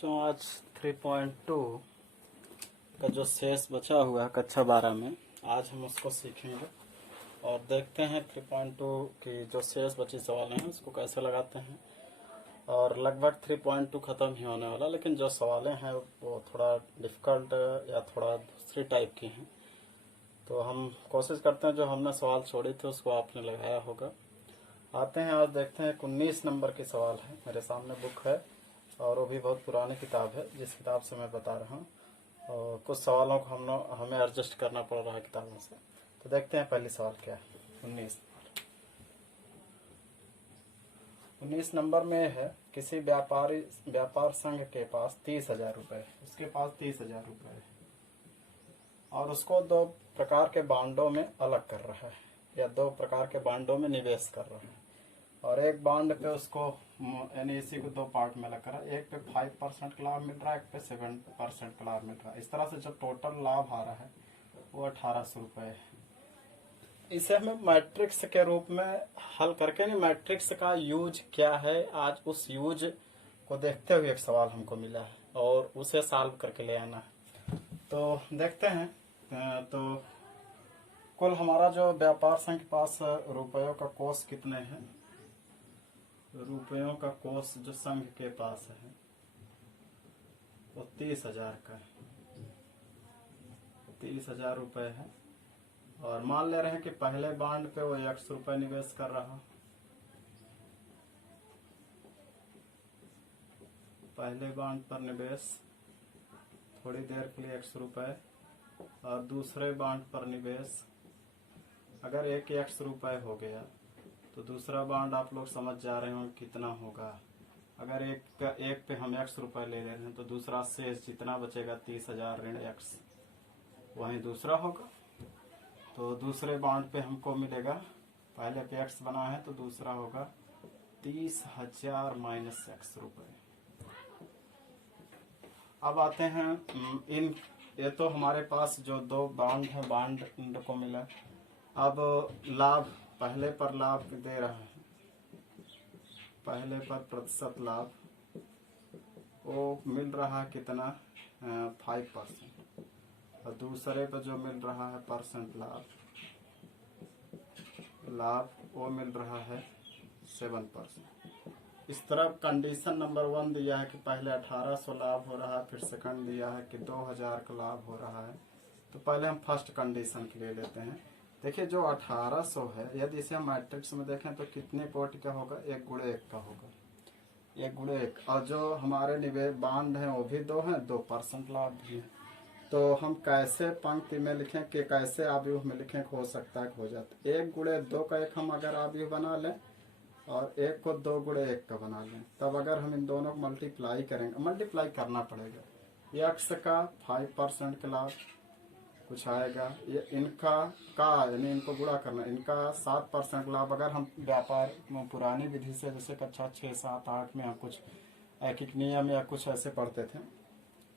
बच्चों आज 3.2 का जो शेष बचा हुआ है कक्षा 12 में, आज हम उसको सीखेंगे और देखते हैं 3.2 की जो शेष बची सवाल हैं उसको कैसे लगाते हैं। और लगभग 3.2 ख़त्म ही होने वाला, लेकिन जो सवालें हैं वो थोड़ा डिफ़िकल्ट या थोड़ा दूसरी टाइप की हैं, तो हम कोशिश करते हैं जो हमने सवाल छोड़ी थे उसको आपने लगाया होगा। आते हैं, आज देखते हैं 19 नंबर की सवाल है। मेरे सामने बुक है और वो भी बहुत पुरानी किताब है जिस किताब से मैं बता रहा हूँ, और कुछ सवालों को हमें एडजस्ट करना पड़ रहा है किताबों से। तो देखते हैं पहली सवाल क्या है। 19 नंबर में है, किसी व्यापार संघ के पास 30,000 रुपये है। उसके पास 30,000 रुपये है और उसको दो प्रकार के बांडों में अलग कर रहा है या दो प्रकार के बांडों में निवेश कर रहा है। और एक बांड पे उसको यानी इसी को दो पार्ट में अलग करा, एक पे 5% का लाभ मिल रहा है, एक पे 7% का लाभ मिल रहा है। इस तरह से जो टोटल लाभ आ रहा है वो 1800 रुपये है। इसे हमें मैट्रिक्स के रूप में हल करके, नहीं मैट्रिक्स का यूज क्या है, आज उस यूज को देखते हुए एक सवाल हमको मिला है और उसे सॉल्व करके ले आना है। तो देखते हैं। तो कुल हमारा जो व्यापार संघ के पास रुपयों का कोष कितने हैं, रुपयों का कोष जो संघ के पास है वो 30,000 का है। 30,000 रुपये है और मान ले रहे हैं कि पहले बांड पे वो 100 रुपये निवेश कर रहा, पहले बांड पर निवेश थोड़ी देर के लिए 100 रुपये, और दूसरे बांड पर निवेश अगर एक 100 रुपये हो गया तो दूसरा बांड आप लोग समझ जा रहे हो कितना होगा। अगर एक पे हम 100 रुपये ले रहे हैं तो दूसरा शेष जितना बचेगा 30,000 ऋण x वहीं दूसरा होगा। तो दूसरे बांड पे हमको मिलेगा, पहले पे x बना है तो दूसरा होगा 30,000 माइनस x रुपये। अब आते हैं ये तो हमारे पास जो दो बांड है, बांड को मिला। अब लाभ, पहले पर लाभ दे रहा है, पहले पर प्रतिशत लाभ वो मिल रहा है कितना, 5%, और दूसरे पर जो मिल रहा है परसेंट लाभ वो मिल रहा है 7%। इस तरफ कंडीशन नंबर 1 दिया है कि पहले 1800 लाभ हो रहा है, फिर सेकंड दिया है कि 2000 का लाभ हो रहा है। तो पहले हम फर्स्ट कंडीशन के लिए लेते हैं। देखिए जो 1800 है, यदि इसे हम मैट्रिक्स में देखें तो कितने कोटि का होगा, 1 गुणे 1 का होगा, 1 गुणे 1। और जो हमारे निवेश बांड हैं वो भी 2 हैं, 2% लाभ भी है। तो हम कैसे पंक्ति में लिखें कि कैसे आव्यूह में लिखें, हो सकता है हो जाता। 1 गुणे 2 का एक हम अगर आव्यूह बना लें और 1 को 2 गुणे 1 का बना लें, तब अगर हम इन दोनों को मल्टीप्लाई करेंगे, मल्टीप्लाई करना पड़ेगा। x का 5% का लाभ कुछ आएगा, ये इनका यानी इनको गुणा करना, इनका 7% लाभ। अगर हम व्यापार पुरानी विधि से जैसे कक्षा 6, 7, 8 में हम कुछ ऐकिक नियम या कुछ ऐसे पढ़ते थे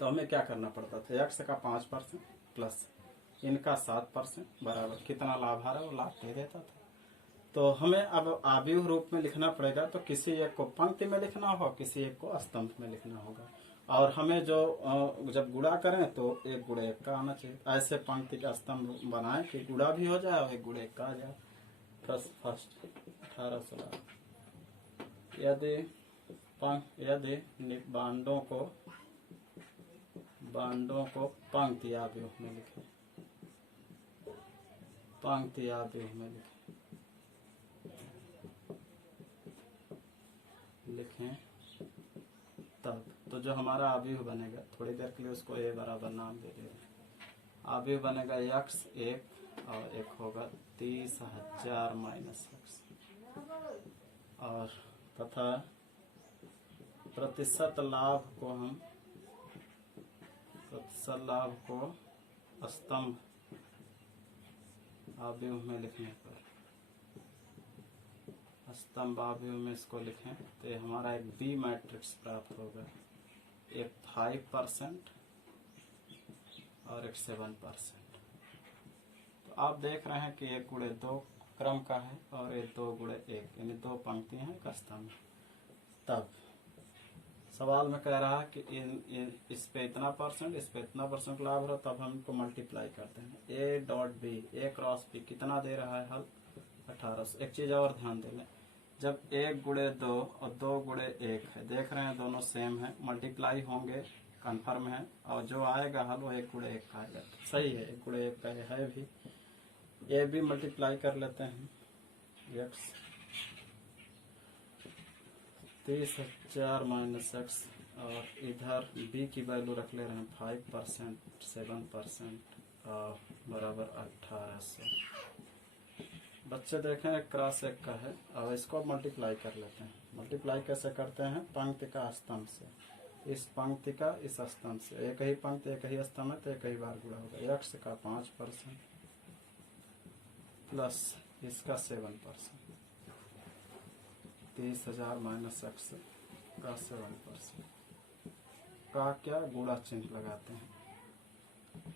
तो हमें क्या करना पड़ता था, x का 5% प्लस इनका 7% बराबर कितना लाभ आ रहा है वो लाभ दे देता था। तो हमें अब आव्यूह रूप में लिखना पड़ेगा, तो किसी एक को पंक्ति में लिखना होगा, किसी एक को स्तंभ में लिखना होगा। और हमें जो जब गुणा करें तो 1 गुणे 1 का आना चाहिए। ऐसे पंक्ति का स्तंभ बनाए कि गुणा भी हो जाए और 1 गुणे 1 का आ जाए। फर्स्ट 1800 यदि बांडों को पंक्ति आव्यूह में लिखें, पंक्ति आव्यूह में लिखें तब तो जो हमारा आव्यूह बनेगा, थोड़ी देर के लिए उसको a बराबर नाम दे देगा। आव्यूह बनेगा x 1 और एक होगा 30,000 माइनस x, और तथा प्रतिशत लाभ को स्तंभ आव्यूह में लिखने पर, स्तंभ आव्यूह में इसको लिखें तो हमारा एक बी मैट्रिक्स प्राप्त होगा, एक 5% और एक 7%। तो आप देख रहे हैं कि 1 गुणे 2 क्रम का है और ये 2 गुणे 1 यानी 2 पंक्ति हैं का स्तंभ। तब सवाल में कह रहा है कि इस पे इतना परसेंट, इस पे इतना परसेंट लाभ हो रहा, तब हम इनको मल्टीप्लाई करते हैं। A dot B, A cross B कितना दे रहा है हल? 1800। एक चीज और ध्यान दे लें, जब 1 गुणे 2 और 2 गुणे 1 है, देख रहे हैं दोनों सेम है, मल्टीप्लाई होंगे, कन्फर्म है, और जो आएगा हल वो 1 गुणे 1 का आएगा। सही है, 1 गुणे 1 का है भी। ये भी मल्टीप्लाई कर लेते हैं। एक्स 30,000 माइनस एक्स, और इधर बी की वैल्यू रख ले रहे हैं 5%, 7% और बराबर 1800। बच्चे देखें एक क्रॉस एक का है, और इसको मल्टीप्लाई कर लेते हैं। मल्टीप्लाई कैसे करते हैं? पंक्ति का स्तंभ से, इस पंक्ति का इस स्तंभ से। एक ही पंक्ति एक ही स्तंभ है तो एक ही बार गुणा होगा। एक्स का 5% प्लस इसका 7%, 30,000 माइनस एक्स का 7% का क्या गुणा चिन्ह लगाते हैं।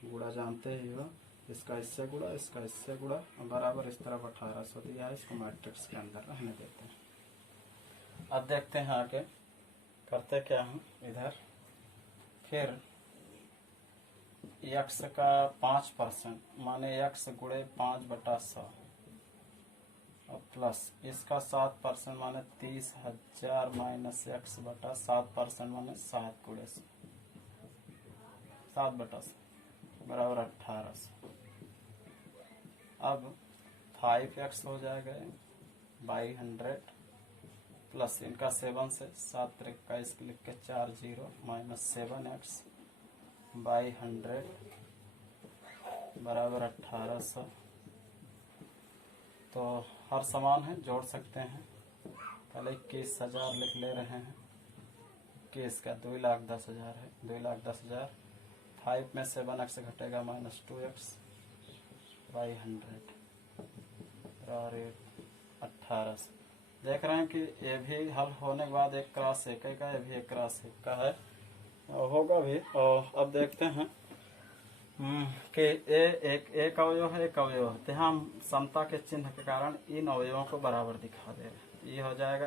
गुणा जानते ही हो, इसका इससे गुणा, इसका इससे गुणा, बराबर इस तरफ 1800 दिया है, इसको मैट्रिक्स के अंदर रहने देते हैं। अब देखते हैं आगे करते क्या हम। इधर फिर x का 5% माने x गुणे 5/100 और प्लस इसका 7% माने 30,000 माइनस x बटा 7% माने 7 गुणे 7/100 बराबर 1800। अब 5x हो जाएगा बाई 100 प्लस इनका 7 से 7 3 21 लिख के 4 0 माइनस 7x बाई 100 बराबर 1800। तो हर समान है, जोड़ सकते हैं। पहले 21,000 लिख ले रहे हैं। 21 का 2,10,000 है, 2,10,000। 5 में 7x घटेगा माइनस 2x बाई 100 और 1800। देख रहे हैं कि ये भी हल होने के बाद एक क्रॉस एक का, ये भी एक क्रॉस एक का है, होगा भी। और अब देखते हैं कि एक अवयव है, एक अवयव है, तो हम समता के चिन्ह के कारण इन अवयवों को बराबर दिखा दे रहे हैं। ये हो जाएगा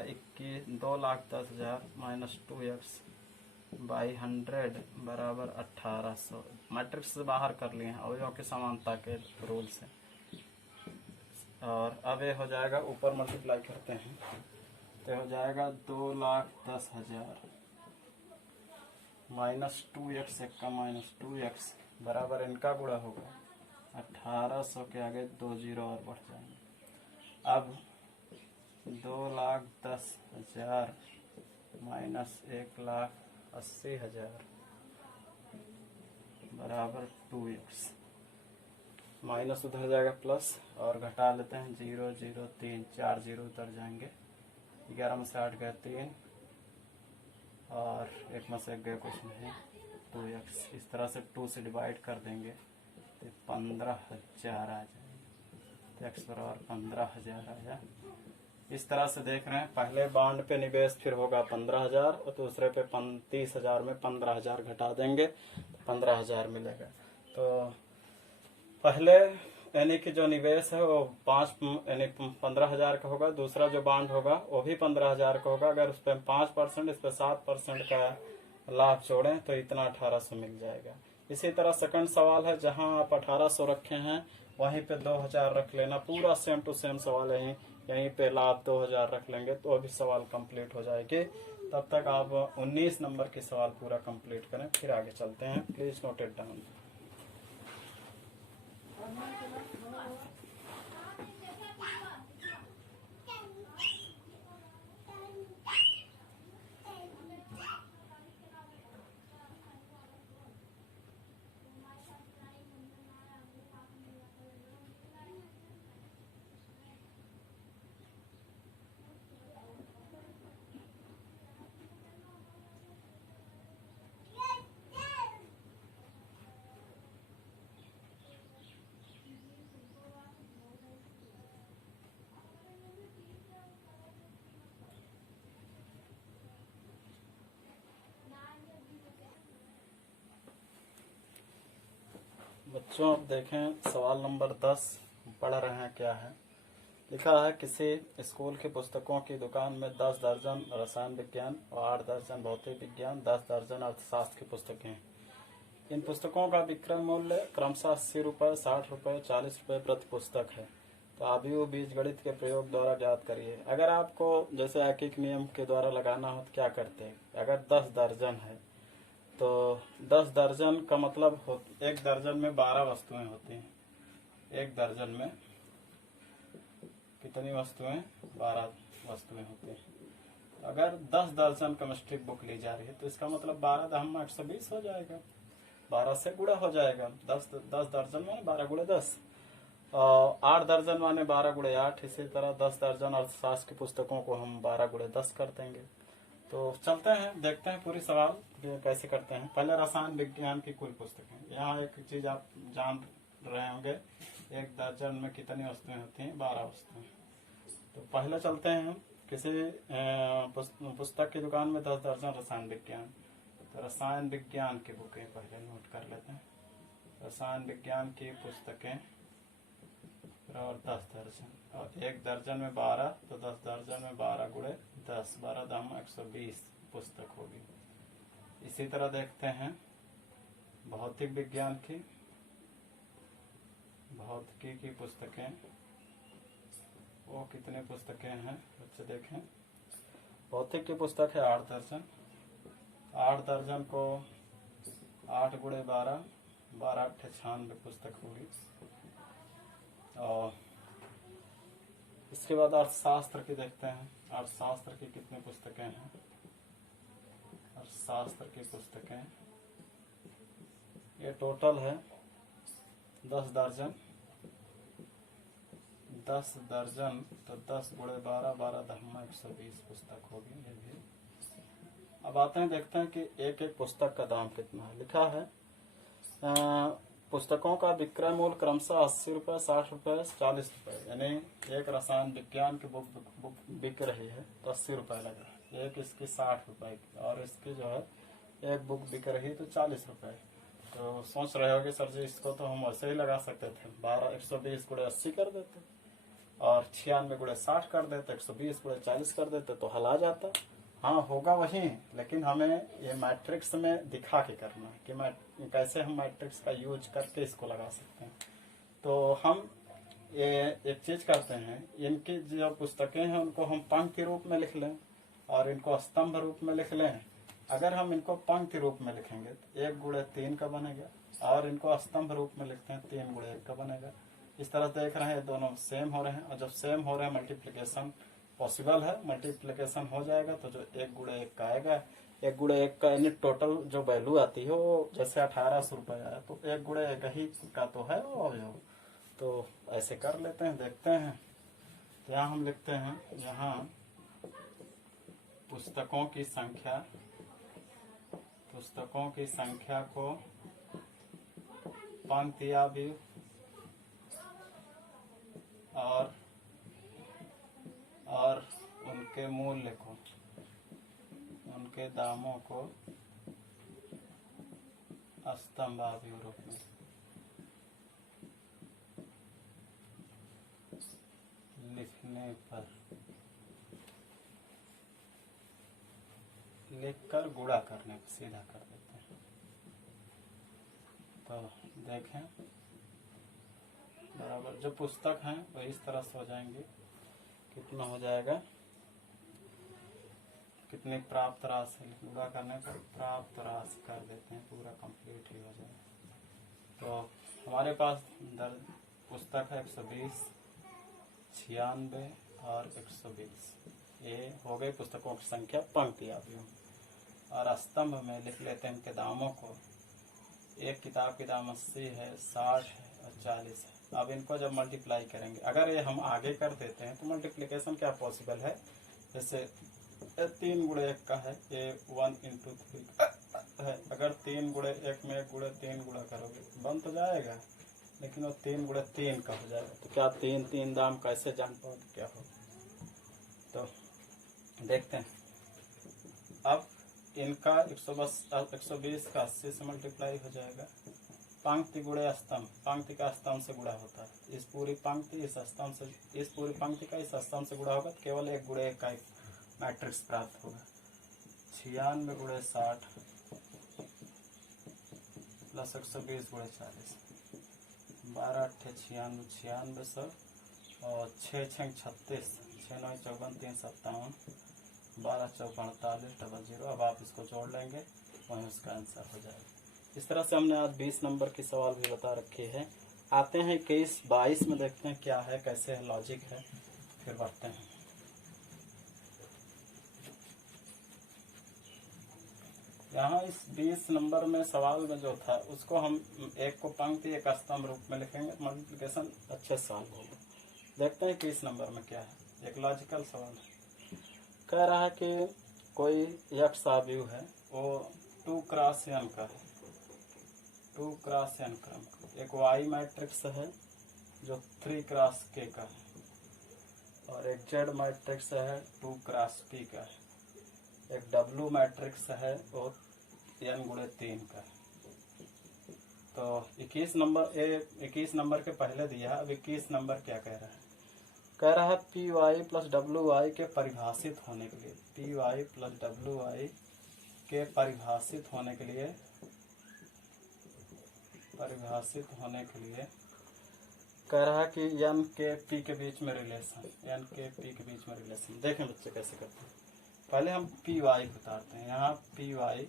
2,10,000 माइनस 2x बाई 100 बराबर 1800। मैट्रिक्स से बाहर कर लिए हैं अवयवों की समानता के रूल से। और अब ये हो जाएगा, ऊपर मल्टीप्लाई करते हैं तो हो जाएगा 2,10,000 माइनस 2x एक का माइनस 2x बराबर इनका गुणा होगा 1800 के आगे 2 0 और बढ़ जाएंगे। अब 2,10,000 माइनस 1,80,000 बराबर 2x माइनस उधर जाएगा प्लस, और घटा लेते हैं 0 0 3 4 0 उतर जाएंगे। 11 में से 8 गए 3 और 1 में से 1 गए कुछ नहीं 2x। इस तरह से 2 से डिवाइड कर देंगे तो 15,000 आ जाएंगे। तो x बराबर 15,000 आया। इस तरह से देख रहे हैं, पहले बॉन्ड पे निवेश फिर होगा 15,000 और दूसरे पे 30,000 में 15,000 घटा देंगे तो 15,000 मिलेगा। तो पहले यानी कि जो निवेश है वो 15,000 का होगा, दूसरा जो बॉन्ड होगा वो भी 15,000 का होगा। अगर उस पर 5% इस पर 7% का लाभ जोड़ें तो इतना 1800 मिल जाएगा। इसी तरह सेकंड सवाल है, जहां आप 1800 रखे हैं वहीं पे 2,000 रख लेना। पूरा सेम टू सेम सवाल है, यहीं पे लाभ 2,000 रख लेंगे तो अभी सवाल कंप्लीट हो जाएगी। तब तक आप 19 नंबर के सवाल पूरा कंप्लीट करें, फिर आगे चलते हैं। Please note it down. बच्चों अब देखें सवाल नंबर 10 पढ़ रहे हैं क्या है। लिखा है किसी स्कूल की पुस्तकों की दुकान में 10 दर्जन रसायन विज्ञान और 8 दर्जन भौतिक विज्ञान, 10 दर्जन अर्थशास्त्र की पुस्तकें हैं। इन पुस्तकों का विक्रय मूल्य क्रमशः 80 रुपये, 60 रुपये, 40 रुपये प्रति पुस्तक है। तो आव्यूह बीजगणित के प्रयोग द्वारा ज्ञात करिए। अगर आपको जैसे एक नियम के द्वारा लगाना हो तो क्या करते हैं, अगर 10 दर्जन है तो 10 दर्जन का मतलब एक दर्जन में 12 वस्तुएं होती हैं। एक दर्जन में कितनी वस्तुएं, 12 वस्तुएं होती हैं। अगर 10 दर्जन केमिस्ट्री बुक ली जा रही है तो इसका मतलब 12 दहम 120 हो जाएगा, 12 से गुणा हो जाएगा। 10 दर्जन में 12 गुणे 10, 8 दर्जन माने 12 गुणे 8। इसी तरह 10 दर्जन अर्थशास्त्र की पुस्तकों को हम 12 गुणे 10 कर देंगे। तो चलते हैं, देखते हैं पूरी सवाल कैसे करते हैं। पहले रसायन विज्ञान की कुल पुस्तकें। यहाँ एक चीज आप जान रहे होंगे, एक दर्जन में कितनी वस्तुएं होती हैं, 12 वस्तुएं। तो पहले चलते हैं हम किसी पुस्तक की दुकान में 10 दर्जन रसायन विज्ञान। तो रसायन विज्ञान की बुकें पहले नोट कर लेते हैं। रसायन विज्ञान की पुस्तकें और 10 दर्जन, और एक दर्जन में 12, तो 10 दर्जन में 12 गुणे 10, 12 दहम 120 पुस्तक होगी। इसी तरह देखते हैं भौतिक विज्ञान की, भौतिकी की पुस्तकें, वो कितने पुस्तकें हैं बच्चे देखें। भौतिक की पुस्तक है 8 दर्जन। 8 दर्जन को 8 गुणे 12, 12 96 पुस्तक होगी। और इसके बाद अर्थशास्त्र की देखते हैं। अर्थशास्त्र की कितनी पुस्तकें हैं। अर्थशास्त्र की पुस्तकें ये टोटल है 10 दर्जन। 10 दर्जन तो 10 गुणे 12, 12 दहम 120 पुस्तक होगी ये भी। अब आते हैं, देखते हैं कि एक एक पुस्तक का दाम कितना है। लिखा है पुस्तकों का विक्रय मूल्य क्रमशः 80 रुपये, 60 रुपये, 40 रुपये। यानी एक रसायन विज्ञान की बुक बिक रही है तो 80 रुपये लगा, एक इसकी 60 रुपये की, और इसकी जो है एक बुक बिक रही तो 40 रुपये। तो सोच रहे होगे सर जी इसको तो हम ऐसे ही लगा सकते थे, 120 गुणे 80 कर देते, और 96 गुणे 60 कर देते, 120 गुणे 40 कर देते तो हल आ जाता। हाँ होगा वही, लेकिन हमें ये मैट्रिक्स में दिखा के करना है कि कैसे हम मैट्रिक्स का यूज करके इसको लगा सकते हैं। तो हम ये एक चीज करते हैं, इनकी जो पुस्तकें हैं उनको हम पंक्ति रूप में लिख लें और इनको स्तंभ रूप में लिख लें। अगर हम इनको पंक्ति रूप में लिखेंगे तो 1 गुणे 3 का बनेगा, और इनको स्तंभ रूप में लिखते हैं 3 गुणे 1 का बनेगा। इस तरह देख रहे हैं दोनों सेम हो रहे हैं, और जब सेम हो रहे हैं मल्टीप्लिकेशन पॉसिबल है, मल्टीप्लिकेशन हो जाएगा तो जो 1 गुणे 1 का आएगा, 1 गुणे 1 का यानी टोटल जो वैल्यू आती है वो जैसे 1800 रुपये आया तो 1 गुणे 1 ही का तो है वो अवयव। तो ऐसे कर लेते हैं, देखते हैं। तो यहाँ हम लिखते हैं, यहाँ पुस्तकों की संख्या को पंक्तियाँ भी और उनके मूल्य को, उनके दामों को स्तंभावधि रूप में लिखने पर लिखकर गुणा करने पर सीधा कर देते हैं। तो देखें बराबर जो पुस्तक हैं वो इस तरह से हो जाएंगे। कितना हो जाएगा, कितनी प्राप्त राशि, गुणा करने पर प्राप्त राशि कर देते हैं, पूरा कंप्लीट ही हो जाएगा। तो हमारे पास पुस्तक है 120, 96 और 120। ये हो गई पुस्तकों की संख्या पंक्तियाँ भी। और स्तंभ में लिख लेते हैं इनके दामों को। एक किताब की दाम 80 है, 60 है और 40 है। अब इनको जब मल्टीप्लाई करेंगे, अगर ये हम आगे कर देते हैं तो मल्टीप्लिकेशन क्या पॉसिबल है, जैसे 3 गुणे 1 का है, ये 1 × 3 है। अगर 3 गुणे 1 में 1 गुणे 3 गुणा करोगे बन तो जाएगा, लेकिन वो 3 गुणे 3 का हो जाएगा। तो क्या 3 दाम कैसे जान पाओ तो क्या हो। तो देखते हैं, अब इनका 120 का 80 से मल्टीप्लाई हो जाएगा, पंक्ति गुणे स्तंभ, पंक्ति का स्तंभ से गुणा होता है। इस पूरी पंक्ति इस स्तंभ से, इस पूरी पंक्ति का इस स्तंभ से गुणा होगा तो केवल एक गुणे एक का मैट्रिक्स प्राप्त होगा। 96 गुणे 60 प्लस 120 गुणे 40, 12 8 96, 9600 और 6 6 36, 6 9 54 3 57, 12 4 48 00। अब आप इसको जोड़ लेंगे वहीं उसका आंसर हो जाएगा। इस तरह से हमने आज 20 नंबर की सवाल भी बता रखे हैं। आते हैं 21 22 में, देखते हैं क्या है, कैसे है, लॉजिक है, फिर बढ़ते हैं। यहाँ इस 20 नंबर में सवाल में जो था उसको हम एक को पंक्ति एक स्तंभ रूप में लिखेंगे, मल्टीप्लिकेशन अच्छे सॉल्व होगा। देखते हैं कि इस नंबर में क्या है। एक लॉजिकल सवाल है, कह रहा है कि कोई x आव्यूह है, वो 2 क्रॉस n का है, 2 क्रॉस n क्रम का। एक y मैट्रिक्स है जो 3 क्रॉस k का है, और एक z मैट्रिक्स है 2 क्रॉस p का है। एक W मैट्रिक्स है और n गुणे 3 का है। तो 21 नंबर के पहले दिया। अब 21 नंबर क्या कह रहा है? कह रहा है P Y plus W Y के परिभाषित होने के लिए, P Y plus W Y के परिभाषित होने के लिए कह रहा है कि n के p के बीच में रिलेशन, n के p के बीच में रिलेशन। देखें बच्चे कैसे करते हैं। पहले हम पी वाई उतारते हैं। यहाँ पी वाई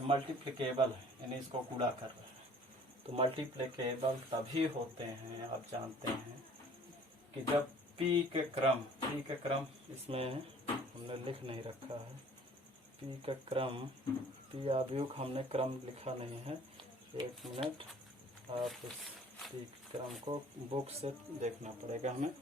मल्टीप्लिकेबल है, यानी इसको गुणा कर रहे हैं। तो मल्टीप्लिकेबल तभी होते हैं, आप जानते हैं, कि जब p के क्रम इसमें हमने लिख नहीं रखा है। p का क्रम, p आव्यूह हमने क्रम लिखा नहीं है। एक मिनट, आप इस p क्रम को बुक से देखना पड़ेगा हमें।